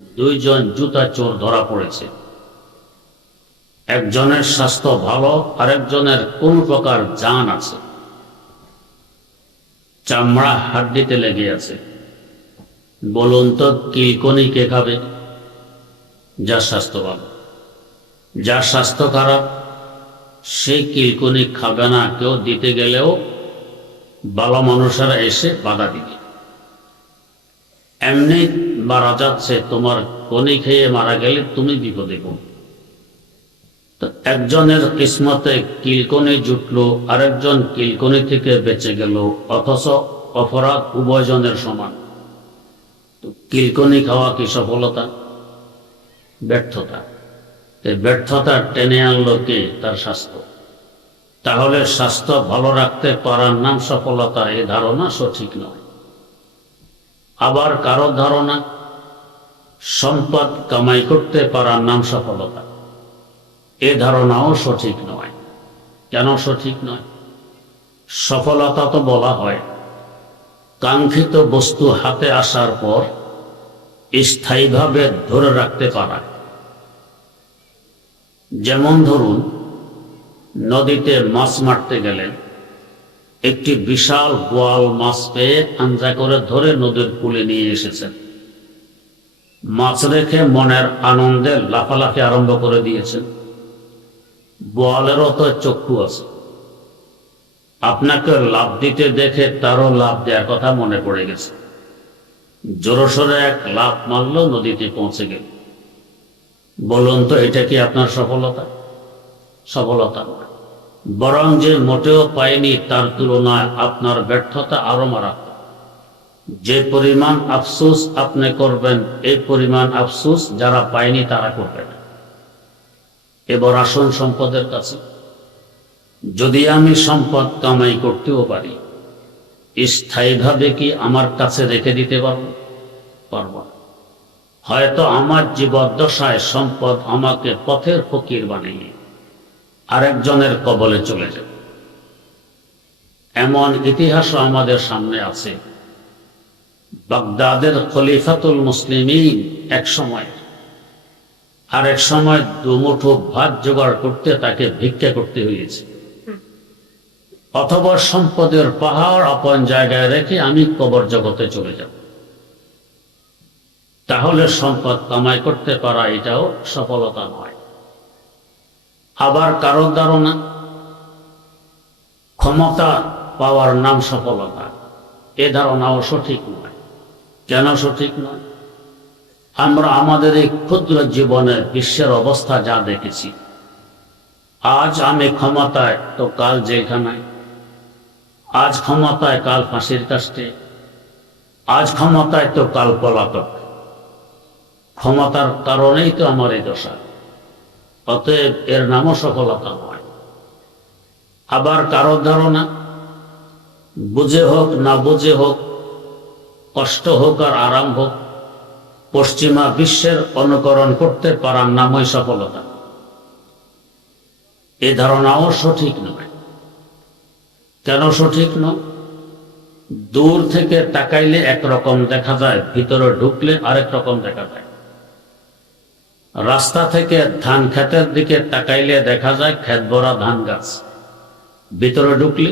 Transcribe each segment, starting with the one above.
দুইজন জুতা চোর ধরা পড়েছে। একজনের স্বাস্থ্য ভালো, আরেকজনের কোন প্রকার জান আছে, চামড়া হাড্ডিতে লেগে আছে। বলুন তো কিলকনি কে খাবে? যার স্বাস্থ্য ভালো। যার স্বাস্থ্য খারাপ সেই কিলকনি খাবে না। কেউ দিতে গেলেও ভালো মানুষেরা এসে বাধা দিবে। এমনি মারা যাচ্ছে, তোমার কনি খেয়ে মারা গেলে তুমি বিপদে পড়ো। তো একজনের কিসমতে কিলকনি জুটলো, আরেকজন কিলকনি থেকে বেঁচে গেল, অথচ অপরাধ উভয়জনের সমান। তো কিলকনি খাওয়া কি সফলতা? ব্যর্থতা। ব্যর্থতা টেনে আনলো কে? তার স্বাস্থ্য। তাহলে স্বাস্থ্য ভালো রাখতে পারার নাম সফলতা, এ ধারণা সঠিক নয়। আবার কারো ধারণা সম্পদ কামাই করতে পারার নাম সফলতা, এ ধারণাও সঠিক নয়। কেন সঠিক নয়? সফলতা তো বলা হয় কাঙ্ক্ষিত বস্তু হাতে আসার পর স্থায়ীভাবে ধরে রাখতে পারা। যেমন ধরুন, নদীতে মাছ মারতে গেলেন, একটি বিশাল বোয়াল মাছ পেয়ে আঞ্জা করে ধরে নদীর কূলে নিয়ে এসেছেন। মাছ রেখে মনের আনন্দে লাফালাফি আরম্ভ করে দিয়েছেন। বোয়ালেরও তো চক্ষু আছে, আপনাকে লাফ দিতে দেখে তারও লাফ দেওয়ার কথা মনে পড়ে গেছে। জোরসোরে এক লাফ মারল, নদীতে পৌঁছে গেল। বলুন তো এটা কি আপনার সফলতা? সফলতা নয়, বরং যে মোটেও পায়নি তার তুলনায় আপনার ব্যর্থতা আরো মারাত্মক। যে পরিমাণ আফসোস আপনি করবেন, এই পরিমাণ আফসোস যারা পায়নি তারা করবে না। এবার আসুন সম্পদের কাছে। যদি আমি সম্পদ কামাই করতেও পারি, স্থায়ীভাবে কি আমার কাছে রেখে দিতে পারবো? পারবো না। হয়তো আমার জীবদ্দশায় সম্পদ আমাকে পথের ফকির বানিয়ে আরেকজনের কবলে চলে যাবে। এমন ইতিহাসও আমাদের সামনে আছে। বাগদাদের খলিফাতুল মুসলিমিন এক সময়, আরেক সময় দুমুঠো ভাত জোগাড় করতে তাকে ভিক্ষা করতে হয়েছে। অথবা সম্পদের পাহাড় আপন জায়গায় রেখে আমি কবর জগতে চলে যাব। তাহলে সম্পদ কামাই করতে পারা এটাও সফলতা নয়। আবার কারো ধারণা ক্ষমতা পাওয়ার নাম সফলতা, এ ধারণাও সঠিক নয়। কেন সঠিক নয়? আমরা আমাদের এই ক্ষুদ্র জীবনে বিশ্বের অবস্থা যা দেখেছি, আজ আমি ক্ষমতায় তো কাল জেলখানায়, আজ ক্ষমতায় কাল ফাঁসির কাস্টে, আজ ক্ষমতায় তো কাল পলাতক। ক্ষমতার কারণেই তো আমার এই দশা। অতএব এর নামও সফলতা নয়। আবার কারো ধারণা বুঝে হোক না বুঝে হোক, কষ্ট হোক আর আরাম হোক, পশ্চিমা বিশ্বের অনুকরণ করতে পারার নামই সফলতা। এ ধারণাও সঠিক নয়। কেন সঠিক নয়? দূর থেকে তাকাইলে একরকম দেখা যায়, ভিতরে ঢুকলে আরেক রকম দেখা যায়। রাস্তা থেকে ধান ক্ষেতের দিকে তাকাইলে দেখা যায় ক্ষেত ভরা ধান গাছ, ভিতরে ঢুকলে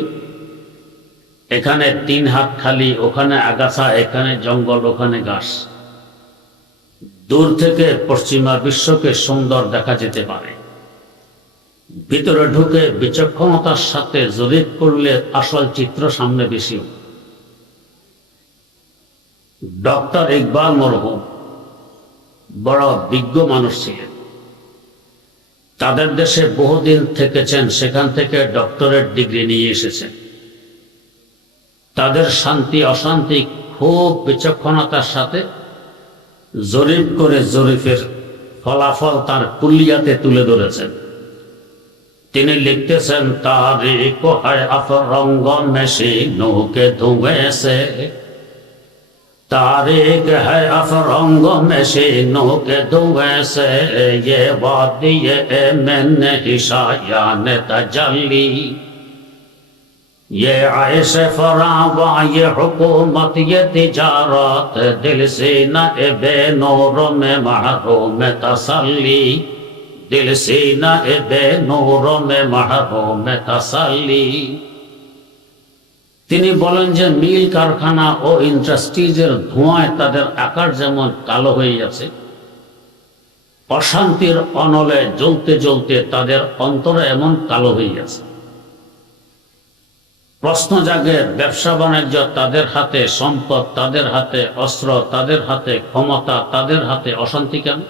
এখানে 3 হাত খালি, ওখানে আগাছা, এখানে জঙ্গল, ওখানে ঘাস। দূর থেকে পশ্চিমা বিশ্বকে সুন্দর দেখা যেতে পারে, ভিতরে ঢুকে বিচক্ষণতার সাথে জরিপ করলে আসল চিত্র সামনে বেশি। ডক্টর ইকবাল মরহুম বড় বিজ্ঞ মানুষ ছিলেন। তাদের দেশে বহুদিন থেকেছেন, সেখান থেকে ডক্টরেট ডিগ্রি নিয়ে এসেছেন। তাদের শান্তি অশান্তি খুব বিচক্ষণতার সাথে জরিপ করে জরিপের ফলাফল তার কুল্লিয়াতে তুলে ধরেছেন। তিনি লিখতেছেন, তারিখ হয় আফরঙ্গ মেশিনों के धुएं से, तारीख है अफरंग मशीनों के धुएं से, ये वादी मैंने हिशायान तजल्ली। ये आयश फरावा ये हुकूमत ये तिजारत दिल से न एबे नूर में महरूम तसल्ली दिल से न एबे नूर में महरूम तसल्ली। তিনি বলেন যে মিল কারখানা ও ইন্ডাস্ট্রিজের ধোঁয়ায় তাদের আকার যেমন কালো হয়ে গেছে, অশান্তির অনলে জ্বলতে জ্বলতে তাদের অন্তরে এমন কালো হয়ে গেছে। প্রশ্ন জাগে, ব্যবসা বাণিজ্য তাদের হাতে, সম্পদ তাদের হাতে, অস্ত্র তাদের হাতে, ক্ষমতা তাদের হাতে, অশান্তি কেন?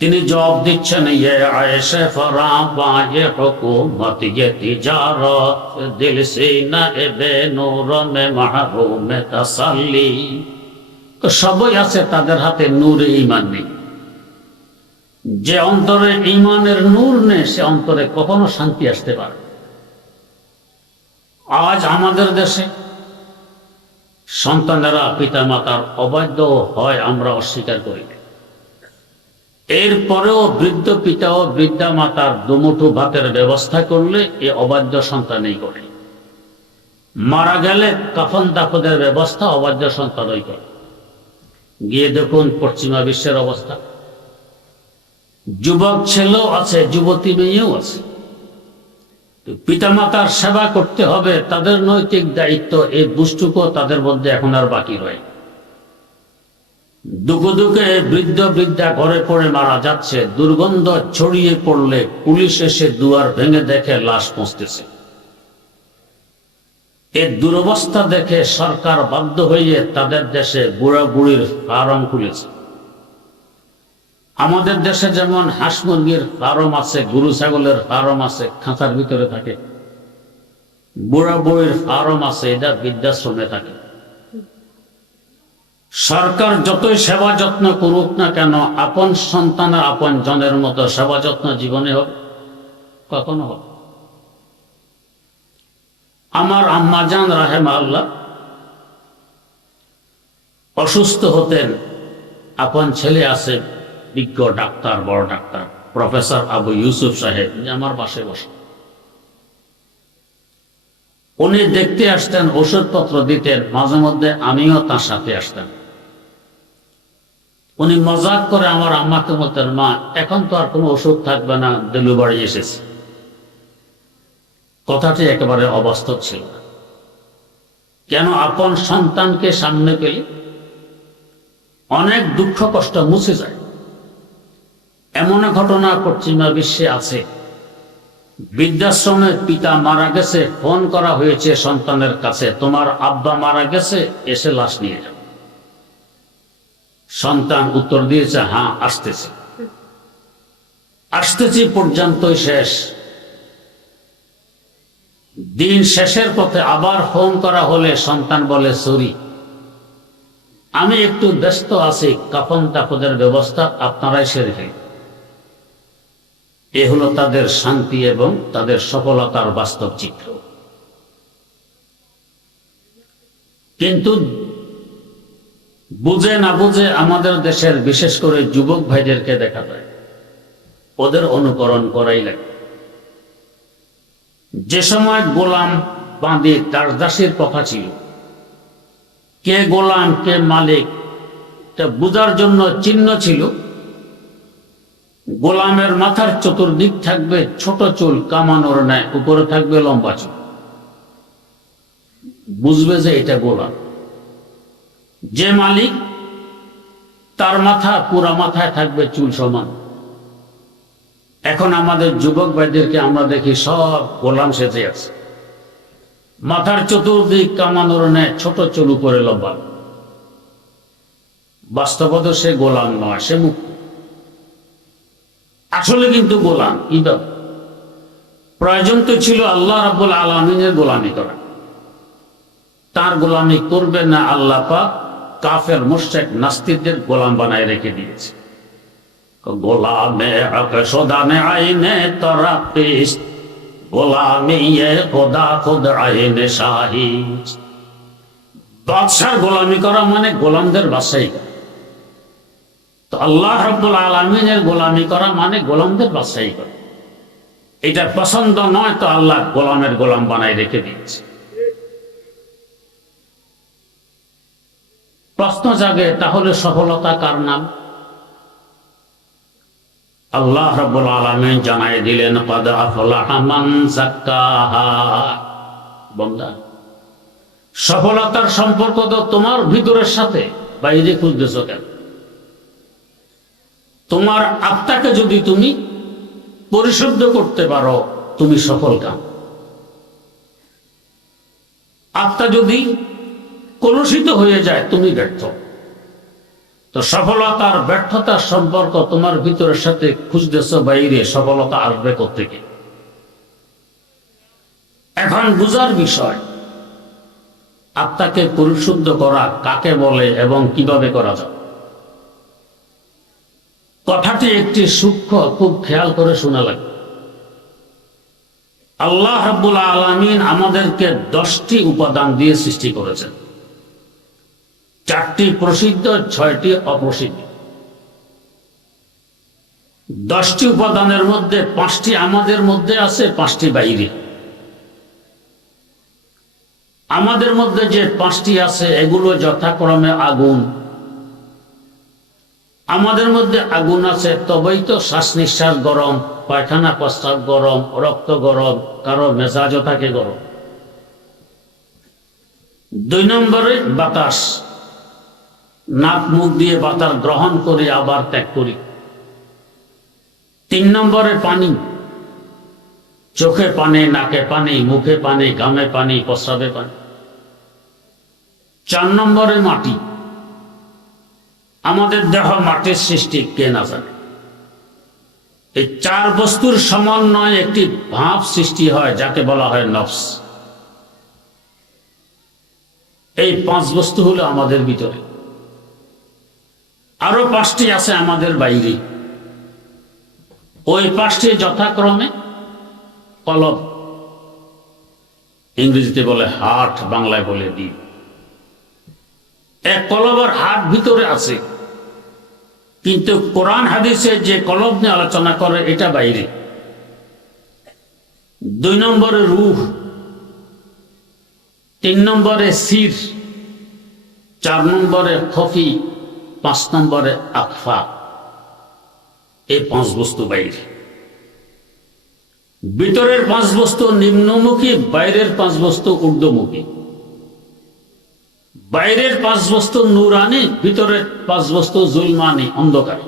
তিনি জবাব দিচ্ছেন, ইয়ে আয়েশে ফরাবা ইয়ে হুকুমত ইয়ে তিজারত দিল সে না এবে নূর মে মাহরুম তাসাল্লি। তো সবই আছে তাদের হাতে, নূরে ঈমান নেই। যে অন্তরে ঈমানের নূর নেই সে অন্তরে কখনো শান্তি আসতে পারে। আজ আমাদের দেশে সন্তানেরা পিতামাতার অবাধ্য হয়, আমরা অস্বীকার করি। এরপরেও বৃদ্ধ পিতা ও বৃদ্ধা মাতার দুমুঠো ভাতের ব্যবস্থা করলে এ অবাধ্য সন্তানই করে। মারা গেলে কাফন দাফনের ব্যবস্থা অবাধ্য সন্তানই করে। গিয়ে দেখুন পশ্চিমা বিশ্বের অবস্থা। যুবক ছেলেও আছে, যুবতী মেয়েও আছে। পিতামাতার সেবা করতে হবে, তাদের নৈতিক দায়িত্ব, এই বুঝটুকু তাদের মধ্যে এখন আর বাকি রয়। দুঃখে দুঃখে বৃদ্ধ বৃদ্ধা ঘরে পড়ে মারা যাচ্ছে, দুর্গন্ধ ছড়িয়ে পড়লে পুলিশ এসে দুয়ার ভেঙে দেখে লাশ পৌঁছতেছে। এই দুরবস্থা দেখে সরকার বাধ্য হয়ে তাদের দেশে বুড়া বুড়ির ফার্ম খুলেছে। আমাদের দেশে যেমন হাঁস মুরগির ফার্ম আছে, গরু ছাগলের ফার্ম আছে, খাঁচার ভিতরে থাকে, বুড়া বুড়ির ফার্ম আছে, এটা বৃদ্ধাশ্রমে থাকে। সরকার যতই সেবা যত্ন করুক না কেন, আপন সন্তানের আপন জনের মতো সেবা যত্ন জীবনে হোক কখনো হোক। আমার আম্মাজান রাহেমাহুল্লাহ অসুস্থ হতেন, আপন ছেলে আছে বিজ্ঞ ডাক্তার, বড় ডাক্তার প্রফেসর আবু ইউসুফ সাহেব, আমার পাশে বসে। উনি দেখতে আসতেন, ওষুধপত্র দিতেন, মাঝে মধ্যে আমিও তার সাথে আসতাম। উনি মজাক করে আমার আম্মাকে বলতেন, মা এখন তো আর কোনো ওষুধ থাকবে না, ডেলিভারি এসেছে। কথাটি একেবারে অবাস্তব ছিল না। কেন? আপন সন্তানকে সামনে পেলে অনেক দুঃখ কষ্ট মুছে যায়। এমন ঘটনা পশ্চিমা বিশ্বে আছে। বৃদ্ধাশ্রমে পিতা মারা গেছে, ফোন করা হয়েছে সন্তানের কাছে, তোমার আব্বা মারা গেছে, এসে লাশ নিয়ে যাও। সন্তান উত্তর দিয়েছে, হ্যাঁ আসতেছি। আসতেছি পর্যন্তই শেষ। দিন শেষের পথে আবার ফোন করা হলে সন্তান বলে, সরি আমি একটু ব্যস্ত আছি, কাফন দাফনের ব্যবস্থা আপনারাই সেরে ফেলেন। এ হলো তাদের শান্তি এবং তাদের সফলতার বাস্তব চিত্র। কিন্তু বুঝে না বুঝে আমাদের দেশের বিশেষ করে যুবক ভাইদেরকে দেখা যায় ওদের অনুকরণ করাই লাগে। যে সময় গোলাম বাঁধি দাসদাসীর কথা ছিল, কে গোলাম কে মালিক তা বুঝার জন্য চিহ্ন ছিল। গোলামের মাথার চতুর্দিক থাকবে ছোট চুল কামানোর ন্যায়, উপরে থাকবে লম্বা চুল, বুঝবে যে এটা গোলাম। যে মালিক তার মাথা পুরা মাথায় থাকবে চুল সমান। এখন আমাদের যুবক ভাইদেরকে আমরা দেখি সব গোলাম সেজে আছে, মাথার চতুর্দিক কামানোর ন্যায়, ছোট চুল উপরে লম্বা। বাস্তবত সে গোলাম নয়, সে মুক্ত। আসলে কিন্তু গোলাম ইবাদত। প্রয়োজন তো ছিল আল্লাহ রাব্বুল আলামিনের গোলামি করা। তার গোলামি করবে না আল্লাহ পাক কাফের মুশরিক নাস্তিকদের গোলাম বানায় রেখে দিয়েছে। গোলামে হক সদানে আইনে তরাপিস গোলামি খোদা খুদ আইনে শাহী। বাদশার গোলামি করা মানে গোলামদের বাদশাহী করা। তো আল্লাহ রাব্বুল আলামিনের গোলামি করা মানে গোলামদের বাদশাহী করা। এটা পছন্দ নয় তো আল্লাহ গোলামের গোলাম বানাই রেখে দিয়েছে। প্রশ্ন জাগে, তাহলে সফলতা কার নাম? আল্লাহ রাব্বুল আলামিন জানাই দিলেন, ক্বাদ আফলাহা মান যাক্কাহা। বান্দা, সফলতার সম্পর্ক তো তোমার ভিতরের সাথে, বাইরে খুঁজতেছো কেন? তোমার আত্মাকে যদি তুমি পরিশুদ্ধ করতে পারো, তুমি সফল কাম। আত্মা যদি কলুষিত হয়ে যায়, তুমি ব্যর্থ। তো সফলতার ব্যর্থতার সম্পর্ক তোমার ভিতরের সাথে খুঁজতেছ বাইরে, সফলতা আসবে কোত্থেকে? এখন বুঝার বিষয়, আত্মাকে পরিশুদ্ধ করা কাকে বলে এবং কিভাবে করা যায়। কথাটি একটি সূক্ষ্ম, খুব খেয়াল করে শোনা লাগে। আল্লাহ রাব্বুল আলামিন আমাদেরকে 10টি উপাদান দিয়ে সৃষ্টি করেছেন, 4টি প্রসিদ্ধ, 6টি অপ্রসিদ্ধ। 10টি উপাদানের মধ্যে 5টি আমাদের মধ্যে আছে, 5টি বাইরে। আমাদের মধ্যে যে 5টি আছে এগুলো যথাক্রমে আগুন। আমাদের মধ্যে আগুন আছে, তবেই তো শ্বাস নিঃশ্বাস গরম, পায়খানা প্রস্রাব গরম, রক্ত গরম, কারো মেজাজও থাকে গরম। 2 নম্বরে বাতাস, নাক মুখ দিয়ে বাতাস গ্রহণ করি আবার ত্যাগ করি। 3 নম্বরে পানি, চোখে পানি, নাকে পানি, মুখে পানি, ঘামে পানি, প্রস্রাবে পানি। 4 নম্বরে মাটি, আমাদের দেহ মাটির সৃষ্টি, কে না জানে। এই 4 বস্তুর সমন্বয়ে একটি ভাব সৃষ্টি হয়, যাকে বলা হয় নফস। এই 5 বস্তু হলো আমাদের ভিতরে। আরো 5টি আছে আমাদের বাইরে। ওই 5টি যথাক্রমে কলব, ইংরেজিতে বলে হার্ট, বাংলায় বলে দিল। এক কলবের হার্ট ভিতরে আছে, কিন্তু কোরআন হাদিসে যে কলব নিয়ে আলোচনা করে এটা বাইরে। 2 নম্বরে রূহ, 3 নম্বরে সির, 4 নম্বরে খফি, 5 নম্বরে আখফা। এই 5 বস্তু বাইরে। ভিতরের 5 বস্তু নিম্নমুখী, বাইরের 5 বস্তু ঊর্ধ্বমুখী। বাইরের 5 বস্তু নূরানি, ভিতরের 5 বস্তু জুলমানি, অন্ধকার।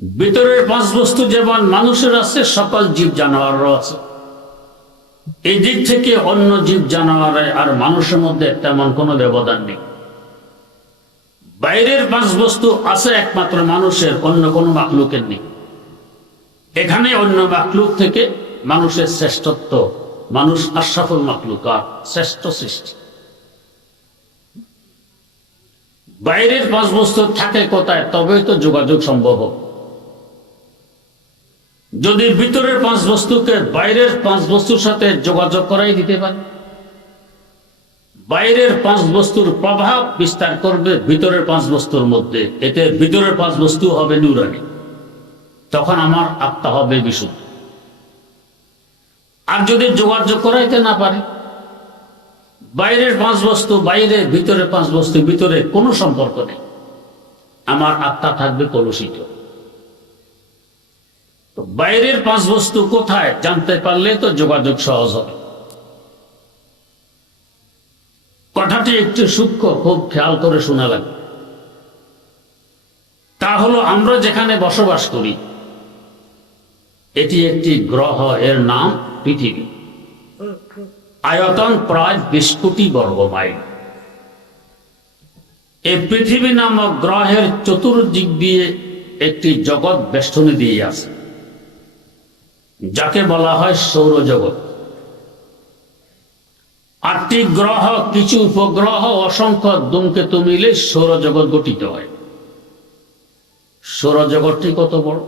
ভিতরের 5 বস্তু যেমন মানুষের আছে, সকল জীব জানোয়ারও আছে। এই দিক থেকে অন্য জীব জানোয়ার আর মানুষের মধ্যে তেমন কোনো ব্যবধান নেই। বাইরের 5 বস্তু আছে একমাত্র মানুষের, অন্য কোনো মাখলুকের নেই। এখানে অন্য মাখলুক থেকে মানুষের শ্রেষ্ঠত্ব, মানুষ আশরাফুল মাখলুকাত, শ্রেষ্ঠ সৃষ্টি। বাইরের 5 বস্তু থাকে কোথায়? তবেই তো যোগাযোগ সম্ভব হবে। যদি ভিতরের 5 বস্তুকে বাইরের 5 বস্তুর সাথে যোগাযোগ করাই দিতে পারে, বাইরের 5 বস্তুর প্রভাব বিস্তার করবে ভিতরের 5 বস্তুর মধ্যে, এতে ভিতরের 5 বস্তু হবে নূরানি, তখন আমার আত্মা হবে বিশুদ্ধ। আর যদি যোগাযোগ করাইতে না পারে, বাইরের 5 বস্তু বাইরে, ভিতরের 5 বস্তু ভিতরে, কোনো সম্পর্ক নেই, আমার আত্মা থাকবে কলুষিত। বাইরের 5 বস্তু কোথায় জানতে পারলে তো যোগাযোগ সহজ হবে। কথাটি একটু সূক্ষ্ম, খুব খেয়াল করে শোনা লাগে। তা হলো, আমরা যেখানে বসবাস করি এটি একটি গ্রহ, এর নাম পৃথিবী। আয়তন প্রায় 20 কোটি বর্গ মাইল। এই পৃথিবী নামক গ্রহের চতুর্দিক দিয়ে একটি জগৎ বেষ্টনী দিয়ে আছে, যাকে বলা হয় সৌরজগৎ। 8টি গ্রহ, কিছু উপগ্রহ, অসংখ্য ধূমকেতু মিলে সৌরজগৎ গঠিত হয়। সৌরজগৎটি কত বড়!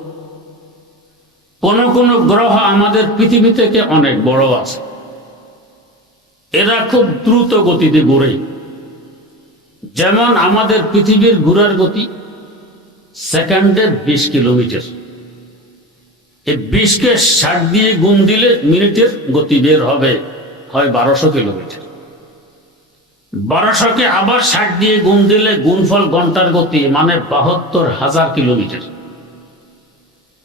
কোন কোন গ্রহ আমাদের পৃথিবী থেকে অনেক বড় আছে। এরা খুব দ্রুত গতিতে ঘুরে। যেমন আমাদের পৃথিবীর ঘোরার গতি সেকেন্ডে 20 কিলোমিটার। এই 20কে 60 দিয়ে গুণ দিলে মিনিটের গতি বের হবে হয় 1200 কিলোমিটার। 1200কে আবার 60 দিয়ে গুণ দিলে গুণফল ঘন্টার গতি মানে 72,000 কিলোমিটার।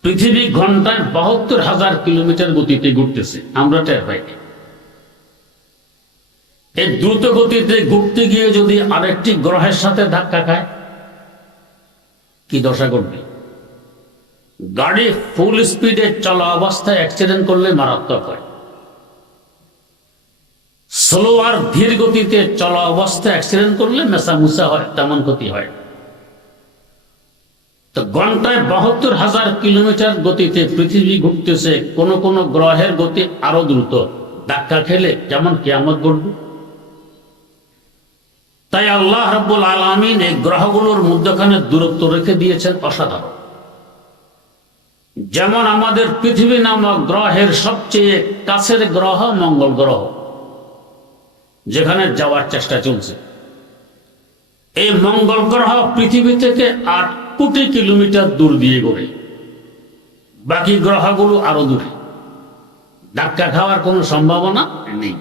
পৃথিবী ঘন্টায় 72,000 কিলোমিটার গতিতে ঘুরতেছে, আমরা টের পাই। এই দ্রুত গতিতে ঘুরতে গিয়ে যদি আরেকটি গ্রহের সাথে ধাক্কা খায় কি দশা ঘটবে? গাড়ি ফুল স্পিডে চলা অবস্থায় অ্যাক্সিডেন্ট করলে মারাত্মক হয়। স্লো আর ধীর গতিতে চলা অবস্থায় অ্যাক্সিডেন্ট করলে মেসামুসা হয়, তেমন ক্ষতি হয়। তো ঘন্টায় 72,000 কিলোমিটার গতিতে পৃথিবী ঘুরতেছে, কোন কোন গ্রহের গতি আরো দ্রুত। ধাক্কা খেলে কেমন কিয়ামত ঘটবে। তাই আল্লাহ রাব্বুল আলামিন এই গ্রহগুলোর মধ্যখানে দূরত্ব রেখে দিয়েছেন অসাধারণ। যেমন আমাদের পৃথিবী নামক গ্রহের সবচেয়ে কাছের গ্রহ মঙ্গল গ্রহ, যেখানে যাওয়ার চেষ্টা চলছে। এই মঙ্গল গ্রহ পৃথিবী থেকে 8 কোটি কিলোমিটার দূর দিয়ে ঘোরে, বাকি গ্রহগুলো আরো দূরে। ধাক্কা খাওয়ার কোনো সম্ভাবনা নেই।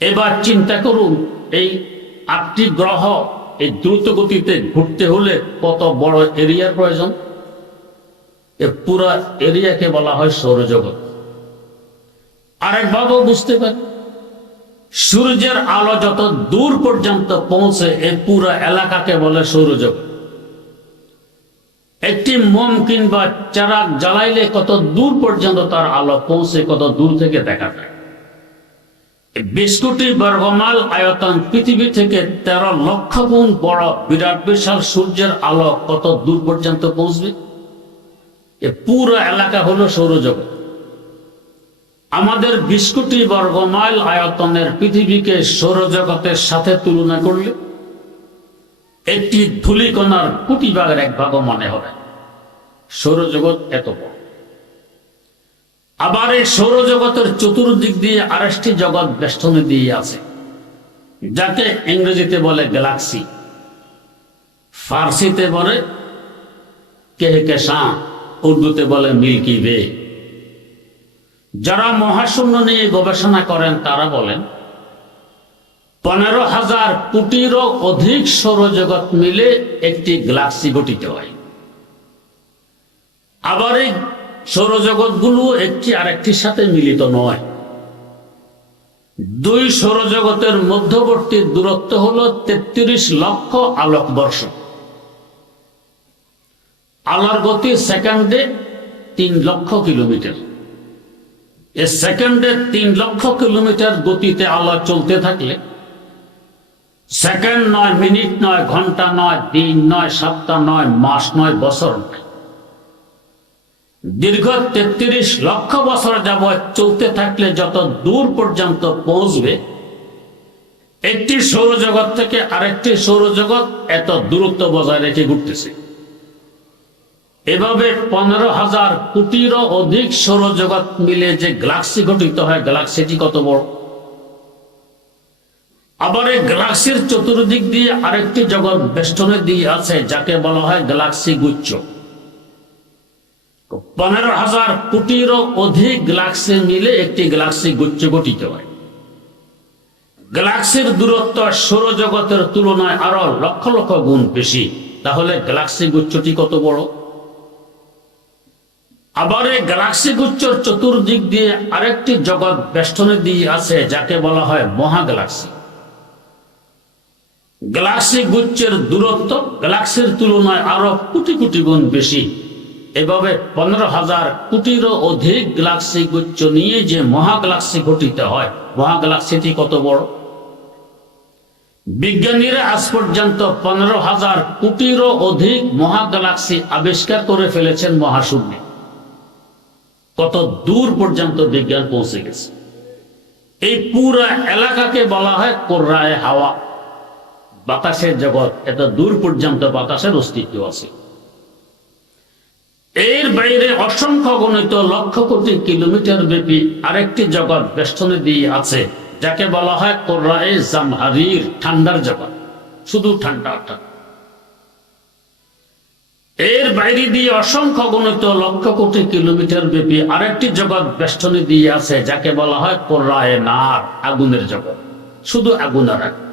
এবার চিন্তা করুন, এই 8টি গ্রহ এই দ্রুত গতিতে ঘুরতে হলে কত বড় এরিয়ার প্রয়োজন। এই পুরা এরিয়াকে বলা হয় সৌরজগৎ। আরেকভাবেও বুঝতে পারি, সূর্যের আলো যত দূর পর্যন্ত পৌঁছে এই পুরা এলাকাকে বলে সৌরজগৎ। একটি মোম কিংবা চারাক জ্বালাইলে কত দূর পর্যন্ত তার আলো পৌঁছে, কত দূর থেকে দেখা যায়। 20 কোটি বর্গমাইল আয়তন পৃথিবী থেকে 13 লক্ষ গুণ বড় বিরাট বিশাল সূর্যের আলো কত দূর পর্যন্ত পৌঁছবে। এ পুরো এলাকা হলো সৌরজগৎ। আমাদের 20 কোটি বর্গমাইল আয়তনের পৃথিবীকে সৌরজগতের সাথে তুলনা করলে একটি ধূলিকণার কোটি ভাগের 1 ভাগও মনে হবে। সৌরজগৎ এত বড়। আবার এই সৌরজগতের চতুর্দিক দিয়ে আরেকটি জগৎ বেষ্টনী দিয়ে আছে, যাকে ইংরেজিতে বলে গ্যালাক্সি, ফার্সিতে বলে কেহকেশাঁ, উর্দুতে বলে মিল্কি ওয়ে। যারা মহাশূন্য নিয়ে গবেষণা করেন তারা বলেন 15,000 কোটিরও অধিক সৌরজগৎ মিলে একটি গ্যালাক্সি গঠিত হয়। আবার এই সৌরজগৎগুলো একটি আরেকটির সাথে মিলিত নয়। 2 সৌরজগতের মধ্যবর্তী দূরত্ব হলো 33 লক্ষ আলোকবর্ষ। আলোর গতি সেকেন্ডে 3 লক্ষ কিলোমিটার। এই সেকেন্ডে 3 লক্ষ কিলোমিটার গতিতে আলো চলতে থাকলে সেকেন্ড নয়, মিনিট নয়, ঘন্টা নয়, দিন নয়, সপ্তাহ নয়, মাস নয়, বছর নয়, দীর্ঘ 33 লক্ষ বছর যাবৎ চলতে থাকলে যত দূর পর্যন্ত পৌঁছবে, একটি সৌরজগৎ থেকে আরেকটি সৌরজগৎ এত দূরত্ব বজায় রেখে ঘুরতেছে। এভাবে 15,000 কোটিরও অধিক সৌরজগৎ মিলে যে গ্যালাক্সি গঠিত হয়, গ্যালাক্সিটি কত বড়। আবার এই গ্যালাক্সির চতুর্দিক দিয়ে আরেকটি জগৎ বেষ্টনে দিয়ে আছে, যাকে বলা হয় গ্যালাক্সি গুচ্ছ। 15,000 কোটিরও অধিক গ্যালাক্সি মিলে একটি গ্যালাক্সি গুচ্ছ গঠিত হয়। গ্যালাক্সির দূরত্ব সৌরজগতের তুলনায় আরো লক্ষ লক্ষ গুণ বেশি। তাহলে গ্যালাক্সি গুচ্ছটি কত বড়। আবার এই গ্যালাক্সি গুচ্ছর চতুর্দিক দিয়ে আরেকটি জগৎ বেষ্টনে দিয়ে আছে, যাকে বলা হয় মহাগ্যালাক্সি। গ্যালাক্সি গুচ্ছের দূরত্ব গ্যালাক্সির তুলনায় আরো কোটি কোটি গুণ বেশি। এভাবে 15,000 কোটিরও অধিক গ্যালাক্সি গুচ্ছ নিয়ে যে মহাগ্যালাক্সি গঠিত হয়, মহাগ্যালাক্সিটি কত বড়। বিজ্ঞানীরা আজ পর্যন্ত 15,000 কোটিরও অধিক মহাগ্যালাক্সি আবিষ্কার করে ফেলেছেন মহাশূন্যে। কত দূর পর্যন্ত বিজ্ঞান পৌঁছে গেছে। এই পুরা এলাকাকে বলা হয় কোররায়ে হাওয়া, বাতাসের জগৎ। এত দূর পর্যন্ত বাতাসের অস্তিত্ব আছে। এর বাইরে অসংখ্য গণিত লক্ষ কোটি কিলোমিটার ব্যাপী আরেকটি জগৎ বেষ্টনে দিয়ে আছে, যাকে বলা হয় কোররায়ে জামহারির, ঠান্ডার জগৎ, শুধু ঠান্ডা। এর বাইরে দিয়ে অসংখ্য গণিত লক্ষ কোটি কিলোমিটার ব্যাপী আরেকটি জগৎ বেষ্টনী দিয়ে আছে, যাকে বলা হয় কোরআয়ে নার, আগুনের জগৎ, শুধু আগুন আর আগুন।